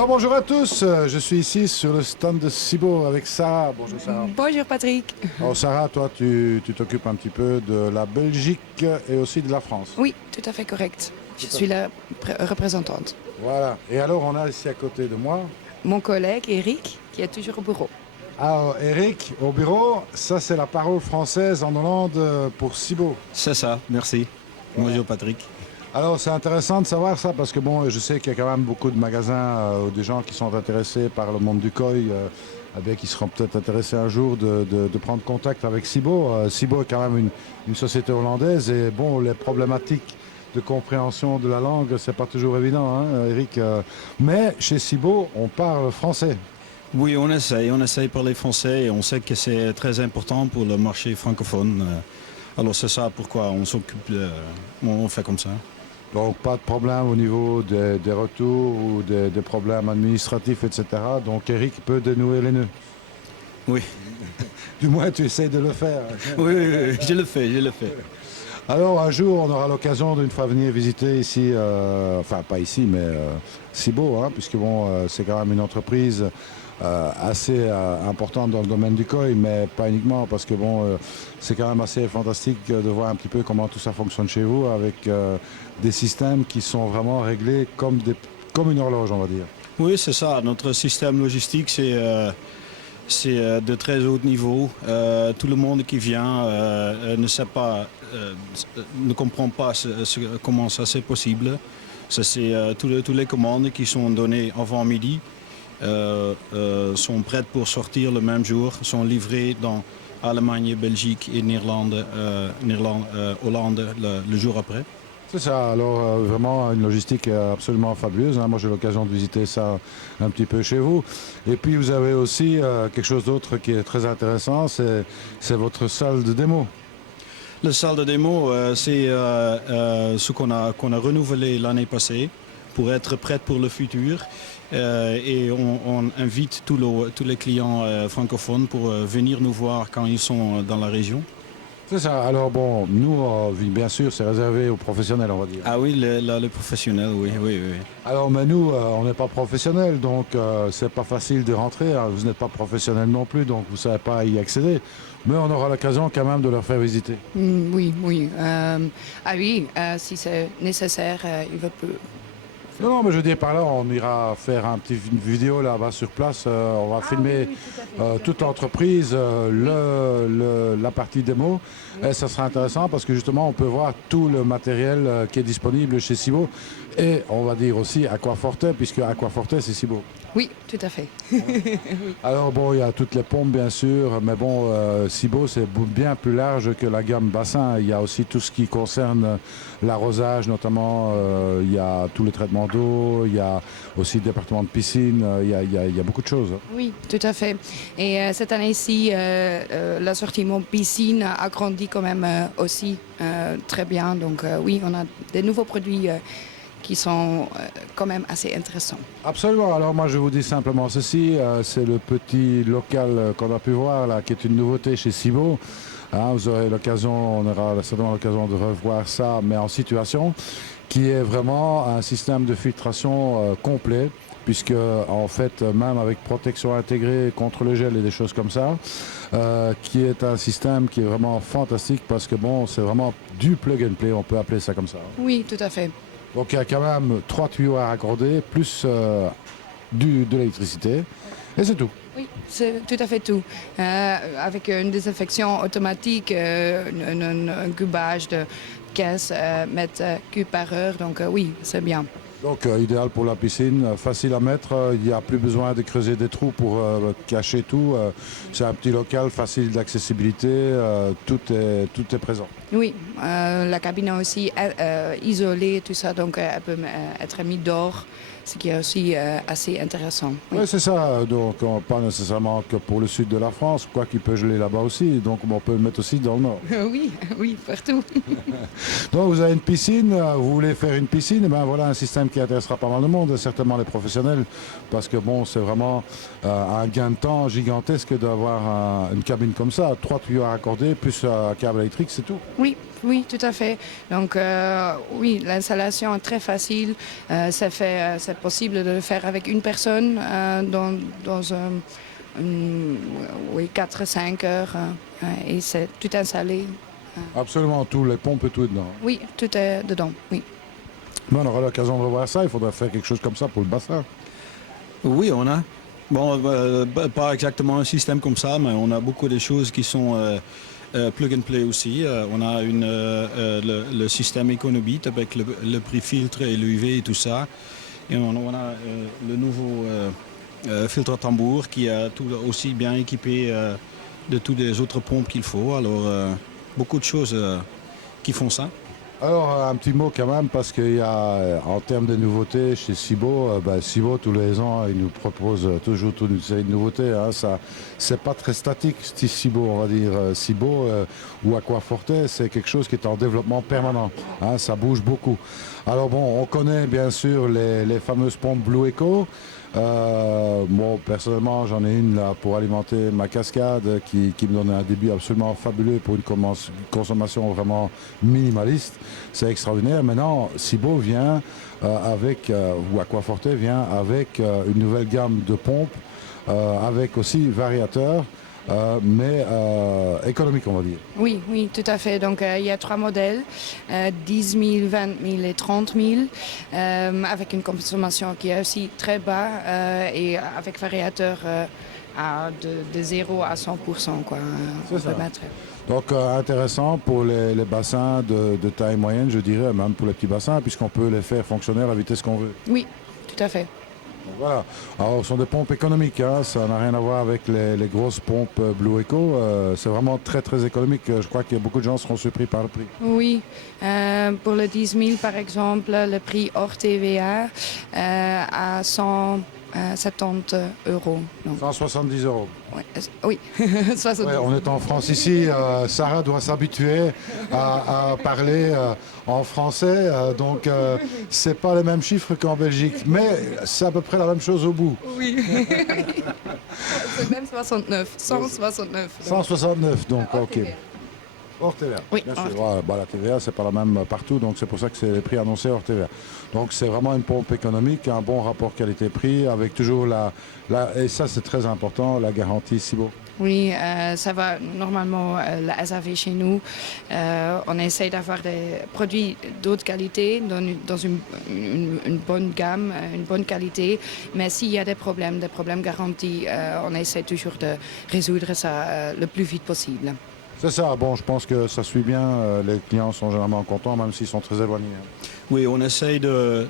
Alors bonjour à tous, je suis ici sur le stand de Cibo avec Sarah. Bonjour Sarah. Bonjour Patrick. Alors Sarah, toi tu t'occupes un petit peu de la Belgique et aussi de la France. Oui, tout à fait correct. Je suis la représentante. Voilà, et alors on a ici à côté de moi, Mon collègue Eric, qui est toujours au bureau. alors Eric au bureau, ça c'est la parole française en Hollande pour Cibo. C'est ça, merci. Bonjour Patrick. Alors c'est intéressant de savoir ça parce que bon, je sais qu'il y a quand même beaucoup de magasins ou des gens qui sont intéressés par le monde du koi, qui seront peut-être intéressés un jour de prendre contact avec Cibo. Cibo est quand même une société hollandaise et bon, les problématiques de compréhension de la langue, c'est pas toujours évident, hein, Eric. Mais chez Cibo, on parle français. Oui, on essaye de parler français et on sait que c'est très important pour le marché francophone. Alors c'est ça pourquoi on s'occupe, on fait comme ça. Donc pas de problème au niveau des retours ou des problèmes administratifs, etc. Donc Eric peut dénouer les nœuds. Oui, Du moins tu essayes de le faire. oui, je le fais. Alors un jour on aura l'occasion d'une fois venir visiter ici, enfin pas ici mais Cibo, hein, puisque bon c'est quand même une entreprise assez importante dans le domaine du koi, mais pas uniquement parce que bon c'est quand même assez fantastique de voir un petit peu comment tout ça fonctionne chez vous avec des systèmes qui sont vraiment réglés comme une horloge, on va dire. Oui, c'est ça. Notre système logistique, c'est de très haut niveau. Tout le monde qui vient ne sait pas, ne comprend pas comment ça c'est possible. Ça, c'est toutes les commandes qui sont données avant midi. Sont prêtes pour sortir le même jour, sont livrées dans Allemagne, Belgique et Hollande le jour après. C'est ça, alors vraiment une logistique absolument fabuleuse, hein. Moi j'ai l'occasion de visiter ça un petit peu chez vous. Et puis vous avez aussi quelque chose d'autre qui est très intéressant, c'est votre salle de démo. La salle de démo, c'est ce qu'on a renouvelé l'année passée pour être prête pour le futur. Et on invite tous les clients francophones pour venir nous voir quand ils sont dans la région. C'est ça, alors bon, nous bien sûr c'est réservé aux professionnels, on va dire. Ah oui, les professionnels, oui. Alors mais nous on n'est pas professionnels, donc c'est pas facile de rentrer, hein. Vous n'êtes pas professionnel non plus, donc vous ne savez pas y accéder. Mais on aura l'occasion quand même de leur faire visiter. Oui, oui. Si c'est nécessaire, il va peu. Non, mais je veux dire par là, on ira faire une vidéo là-bas sur place. On va filmer toute l'entreprise, la partie démo. Et ça sera intéressant parce que justement, on peut voir tout le matériel qui est disponible chez Cibo. Et on va dire aussi Aquaforte, puisque Aquaforte, c'est Cibo. Oui, tout à fait. Alors bon, il y a toutes les pompes bien sûr, mais bon, Cibo c'est bien plus large que la gamme bassin. Il y a aussi tout ce qui concerne l'arrosage notamment, il y a tous les traitements d'eau, il y a aussi le département de piscine, il y a beaucoup de choses. Oui, tout à fait. Et cette année-ci, l'assortiment piscine a grandi quand même aussi très bien. Donc oui, on a des nouveaux produits qui sont quand même assez intéressants. Absolument, alors moi je vous dis simplement ceci, c'est le petit local qu'on a pu voir là, qui est une nouveauté chez Cibo. Hein, vous aurez l'occasion, on aura certainement l'occasion de revoir ça, mais en situation, qui est vraiment un système de filtration complet, puisque en fait, même avec protection intégrée contre le gel et des choses comme ça, qui est un système qui est vraiment fantastique, parce que bon, c'est vraiment du plug and play, on peut appeler ça comme ça. Oui, tout à fait. Donc il y a quand même 3 tuyaux à raccorder, plus de l'électricité, et c'est tout. Oui, c'est tout à fait tout. Avec une désinfection automatique, un cubage de 15 mètres cubes par heure, donc oui, c'est bien. Donc idéal pour la piscine, facile à mettre, il n'y a plus besoin de creuser des trous pour cacher tout. C'est un petit local facile d'accessibilité, tout est présent. Oui, la cabine est aussi isolée, tout ça, donc elle peut être mise dehors, ce qui est aussi assez intéressant. Oui, c'est ça, donc pas nécessairement que pour le sud de la France, quoi qu'il peut geler là-bas aussi, donc on peut le mettre aussi dans le nord. Oui, oui, partout. Donc vous avez une piscine, vous voulez faire une piscine, et ben voilà un système qui intéressera pas mal de monde, certainement les professionnels, parce que bon, c'est vraiment un gain de temps gigantesque d'avoir une cabine comme ça, 3 tuyaux à raccorder, plus un câble électrique, c'est tout. Oui, oui, tout à fait. Donc, oui, l'installation est très facile. C'est possible de le faire avec une personne dans oui, 4-5 heures. Et c'est tout installé. Absolument tout, les pompes et tout est dedans. Oui, tout est dedans, oui. Mais on aura l'occasion de revoir ça, il faudra faire quelque chose comme ça pour le bassin. Oui, on a. Bon, pas exactement un système comme ça, mais on a beaucoup de choses qui sont plug and play aussi. On a le système EconoBeat avec le prix filtre et l'UV et tout ça. Et on a le nouveau filtre à tambour qui est tout aussi bien équipé de toutes les autres pompes qu'il faut. Alors, beaucoup de choses qui font ça. Alors un petit mot quand même parce qu'il y a en termes de nouveautés chez Cibo, Cibo tous les ans il nous propose toujours toute une série de nouveautés. Hein. Ça, c'est pas très statique ce Cibo, on va dire. Cibo ou Aquaforte, c'est quelque chose qui est en développement permanent. Hein. Ça bouge beaucoup. Alors bon, on connaît bien sûr les fameuses pompes Blue Eco. Moi personnellement j'en ai une là pour alimenter ma cascade qui me donne un débit absolument fabuleux pour une consommation vraiment minimaliste. C'est extraordinaire. Maintenant Cibo vient ou Aquaforte vient avec une nouvelle gamme de pompes avec aussi variateurs mais économique on va dire. Oui, oui, tout à fait. Donc il y a 3 modèles, 10 000, 20 000 et 30 000, avec une consommation qui est aussi très bas et avec variateur de 0 à 100%. Quoi, C'est ça. mettre. Donc intéressant pour les bassins de taille moyenne, je dirais, même pour les petits bassins, puisqu'on peut les faire fonctionner à la vitesse qu'on veut. Oui, tout à fait. Donc, voilà. Alors, ce sont des pompes économiques, hein. Ça n'a rien à voir avec les grosses pompes Blue Eco. C'est vraiment très très économique. Je crois que beaucoup de gens seront surpris par le prix. Oui, pour le 10 000 par exemple, le prix hors TVA à 170 euros. Donc, 170 euros. oui, 70. Ouais, on est en France ici. Sarah doit s'habituer à parler en français. Donc, c'est pas les mêmes chiffres qu'en Belgique. Mais c'est à peu près la même chose au bout. Oui, c'est même 69, 169. 169, donc Hors ok. TVA. Hors TVA. Oui, bien hors sûr. TVA. Ouais, la TVA, c'est pas la même partout, donc c'est pour ça que c'est les prix annoncés hors TVA. Donc c'est vraiment une pompe économique, un bon rapport qualité-prix, avec toujours et ça c'est très important, la garantie Cibo. Oui, ça va normalement la SAV chez nous. On essaie d'avoir des produits d'autre qualité, dans une bonne gamme, une bonne qualité. Mais s'il y a des problèmes garantis, on essaie toujours de résoudre ça le plus vite possible. C'est ça, bon, je pense que ça suit bien, les clients sont généralement contents, même s'ils sont très éloignés. Oui, on essaye dans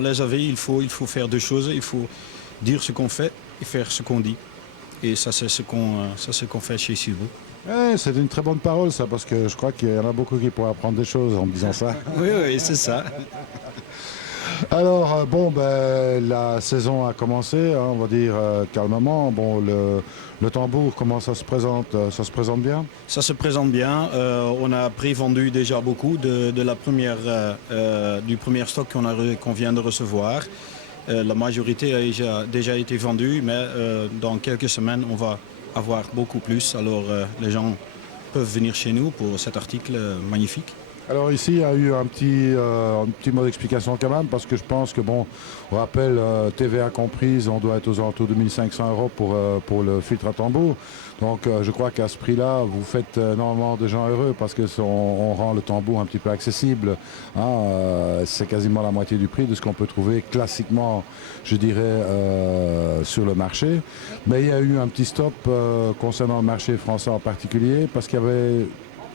les AV, il faut faire deux choses. Il faut dire ce qu'on fait et faire ce qu'on dit. Et ça, c'est ce qu'on fait chez Cibo. C'est une très bonne parole, ça, parce que je crois qu'il y en a beaucoup qui pourraient apprendre des choses en me disant ça. Oui, c'est ça. Alors, la saison a commencé, hein, on va dire calmement. Bon, le tambour, comment ça se présente? Ça se présente bien? Ça se présente bien. On a prévendu déjà beaucoup du premier stock qu'on vient de recevoir. La majorité a déjà été vendue, mais dans quelques semaines, on va avoir beaucoup plus. Alors, les gens peuvent venir chez nous pour cet article magnifique. Alors ici, il y a eu un petit mot d'explication quand même, parce que je pense que, bon, on rappelle, TVA comprise, on doit être aux alentours de 1 500 € pour le filtre à tambour. Donc je crois qu'à ce prix-là, vous faites énormément de gens heureux, parce qu'on rend le tambour un petit peu accessible. Hein, c'est quasiment la moitié du prix de ce qu'on peut trouver classiquement, je dirais, sur le marché. Mais il y a eu un petit stop concernant le marché français en particulier, parce qu'il y avait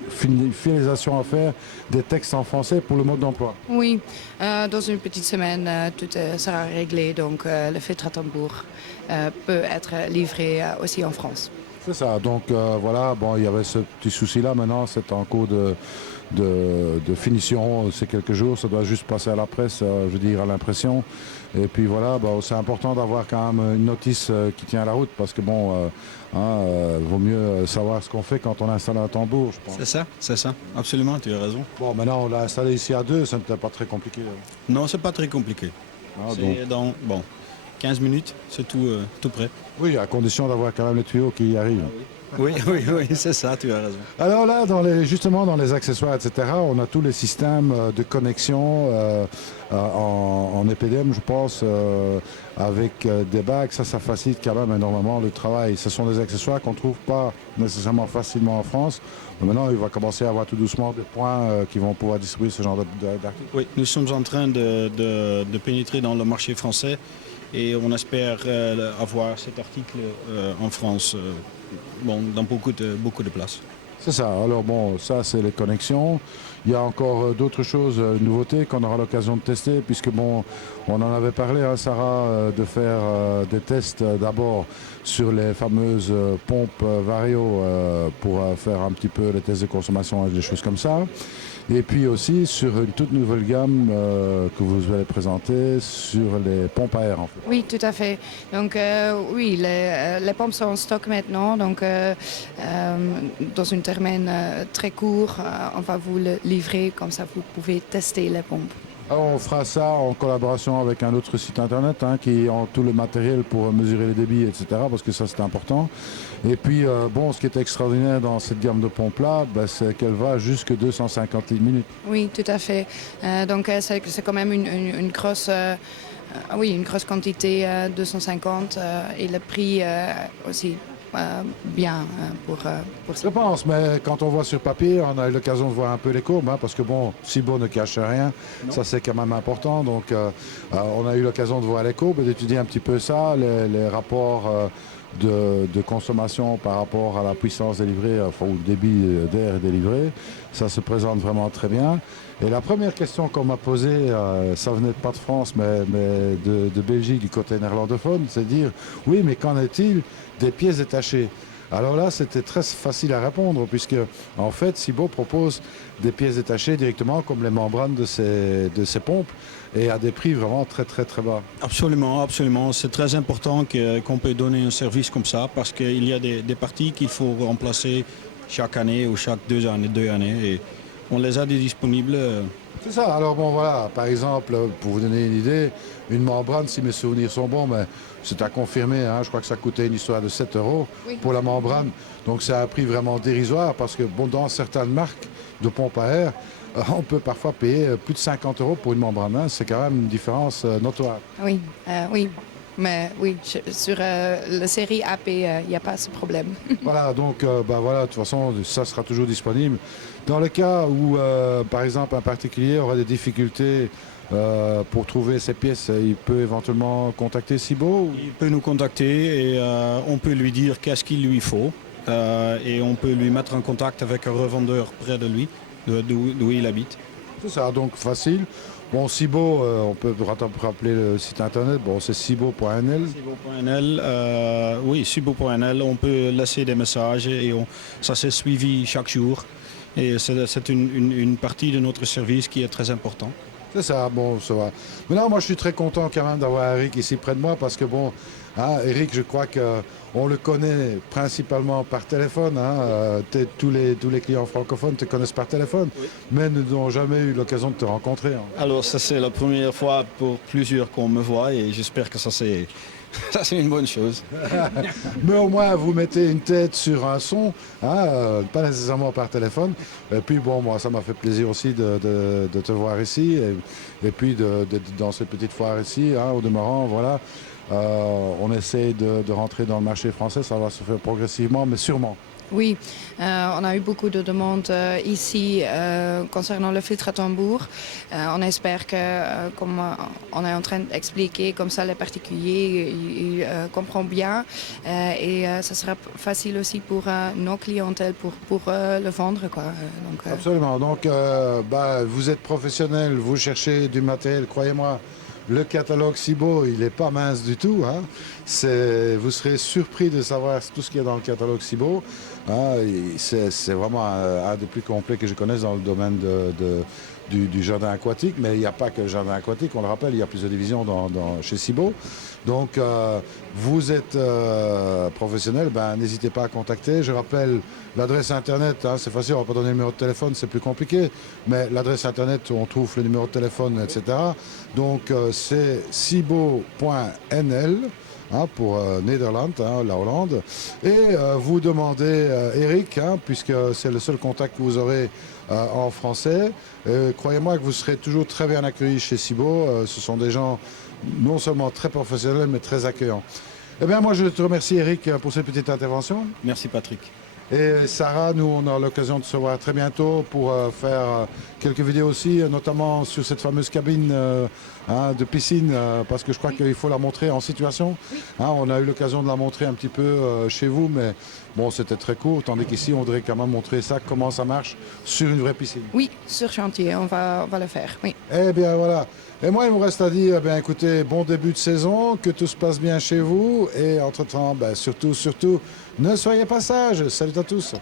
finalisation à faire des textes en français pour le mode d'emploi. Oui, dans une petite semaine, tout sera réglé, donc le filtre à tambour peut être livré aussi en France. C'est ça, donc voilà, bon, il y avait ce petit souci-là, maintenant c'est en cours de finition ces quelques jours, ça doit juste passer à la presse, je veux dire à l'impression. Et puis voilà, c'est important d'avoir quand même une notice qui tient la route, parce que bon, vaut mieux savoir ce qu'on fait quand on installe un tambour, je pense. C'est ça, absolument, tu as raison. Bon, maintenant on l'a installé ici à deux, ça n'était pas très compliqué. Non, c'est pas très compliqué. Ah, Bon, 15 minutes, c'est tout prêt. Oui, à condition d'avoir quand même les tuyaux qui y arrivent. Oui, c'est ça, tu as raison. Alors là, justement, dans les accessoires, etc., on a tous les systèmes de connexion en EPDM, je pense, avec des bagues. Ça facilite quand même énormément le travail. Ce sont des accessoires qu'on ne trouve pas nécessairement facilement en France. Mais maintenant, il va commencer à avoir tout doucement des points qui vont pouvoir distribuer ce genre d'articles. Oui, nous sommes en train de pénétrer dans le marché français et on espère avoir cet article en France, dans beaucoup de places. C'est ça. Alors bon, ça c'est les connexions. Il y a encore d'autres choses, nouveautés qu'on aura l'occasion de tester, puisque bon, on en avait parlé, hein, Sarah, de faire des tests d'abord sur les fameuses pompes Vario pour faire un petit peu les tests de consommation et des choses comme ça. Et puis aussi sur une toute nouvelle gamme que vous allez présenter sur les pompes à air en fait. Oui, tout à fait. Donc oui, les pompes sont en stock maintenant. Donc dans un terme très court, on va vous le livrer, comme ça vous pouvez tester les pompes. Alors on fera ça en collaboration avec un autre site internet qui a tout le matériel pour mesurer les débits, etc. Parce que ça c'est important. Et puis bon, ce qui est extraordinaire dans cette gamme de pompes là, c'est qu'elle va jusque 250 litres minutes. Oui, tout à fait. Donc c'est quand même une grosse, une grosse quantité, 250, et le prix aussi. Bien pour ça. Je pense, mais quand on voit sur papier, on a eu l'occasion de voir un peu les courbes, parce que bon, Cibo ne cache rien, ça c'est quand même important, donc on a eu l'occasion de voir les courbes et d'étudier un petit peu ça, les rapports de consommation par rapport à la puissance délivrée, ou le débit d'air délivré, ça se présente vraiment très bien. Et la première question qu'on m'a posée, ça venait pas de France, mais de Belgique, du côté néerlandophone, c'est de dire, oui, mais qu'en est-il des pièces détachées? Alors là, c'était très facile à répondre, puisque en fait, Cibo propose des pièces détachées directement comme les membranes de ces pompes, et à des prix vraiment très très très bas. Absolument, absolument. C'est très important qu'on peut donner un service comme ça, parce qu'il y a des parties qu'il faut remplacer chaque année ou chaque 2 années. Et on les a disponibles. C'est ça. Alors bon, voilà, par exemple, pour vous donner une idée, une membrane, si mes souvenirs sont bons, mais c'est à confirmer, je crois que ça coûtait une histoire de 7 € pour la membrane. Donc c'est un prix vraiment dérisoire, parce que bon, dans certaines marques de pompes à air, on peut parfois payer plus de 50 € pour une membrane. C'est quand même une différence notoire. Oui, oui. Mais oui, sur la série AP, il n'y a pas ce problème. Voilà, donc voilà, de toute façon, ça sera toujours disponible. Dans le cas où, par exemple, un particulier aura des difficultés pour trouver ces pièces, il peut éventuellement contacter Cibo? Il peut nous contacter et on peut lui dire qu'est-ce qu'il lui faut. Et on peut lui mettre en contact avec un revendeur près de lui, d'où il habite. C'est ça, donc facile. Bon, Cibo, on peut rappeler le site internet, bon, c'est cibo.nl. Cibo.nl, oui, cibo.nl, on peut laisser des messages et ça s'est suivi chaque jour. Et c'est une partie de notre service qui est très important. C'est ça, bon, ça va. Maintenant, moi, je suis très content quand même d'avoir Eric ici près de moi, parce que bon, Eric, je crois qu'on le connaît principalement par téléphone. Tous les clients francophones te connaissent par téléphone, oui, mais n'ont jamais eu l'occasion de te rencontrer. Alors, ça, c'est la première fois pour plusieurs qu'on me voit, et j'espère que ça, c'est une bonne chose. Mais au moins, vous mettez une tête sur un son, pas nécessairement par téléphone. Et puis bon, moi, ça m'a fait plaisir aussi de te voir ici. Et puis dans cette petite foire ici, au demeurant, voilà. On essaie de rentrer dans le marché français, ça va se faire progressivement, mais sûrement. Oui, on a eu beaucoup de demandes ici concernant le filtre à tambour. On espère que, comme on est en train d'expliquer, comme ça les particuliers ils comprennent bien. Et ça sera facile aussi pour nos clientèles pour le vendre, quoi. Donc, Absolument. Donc, vous êtes professionnel, vous cherchez du matériel, croyez-moi. Le catalogue Cibo, il n'est pas mince du tout. Vous serez surpris de savoir tout ce qu'il y a dans le catalogue Cibo. hein, c'est vraiment un des plus complets que je connaisse dans le domaine du jardin aquatique, mais il n'y a pas que le jardin aquatique, on le rappelle, il y a plusieurs divisions chez Cibo. Donc, vous êtes professionnel, ben, n'hésitez pas à contacter. Je rappelle l'adresse internet, hein, c'est facile, on va pas donner le numéro de téléphone, c'est plus compliqué, mais l'adresse internet, on trouve le numéro de téléphone, etc. Donc, c'est cibo.nl. Hein, pour Nederland, hein, la Hollande. Et vous demandez Eric, hein, puisque c'est le seul contact que vous aurez en français. Croyez-moi que vous serez toujours très bien accueillis chez Cibo. Ce sont des gens non seulement très professionnels, mais très accueillants. Eh bien, moi, je te remercie, Eric, pour cette petite intervention. Merci Patrick. Et Sarah, nous, on a l'occasion de se voir très bientôt pour faire quelques vidéos aussi, notamment sur cette fameuse cabine hein, de piscine, parce que je crois qu'il faut la montrer en situation. Hein, on a eu l'occasion de la montrer un petit peu chez vous, mais bon, c'était très court, tandis qu'ici, on voudrait quand même montrer ça, comment ça marche sur une vraie piscine. Oui, sur chantier, on va le faire, oui. Eh bien, voilà. Et moi, il me reste à dire, eh bien, écoutez, bon début de saison, que tout se passe bien chez vous, et entre-temps, ben, surtout, ne soyez pas sages. Salut à tous.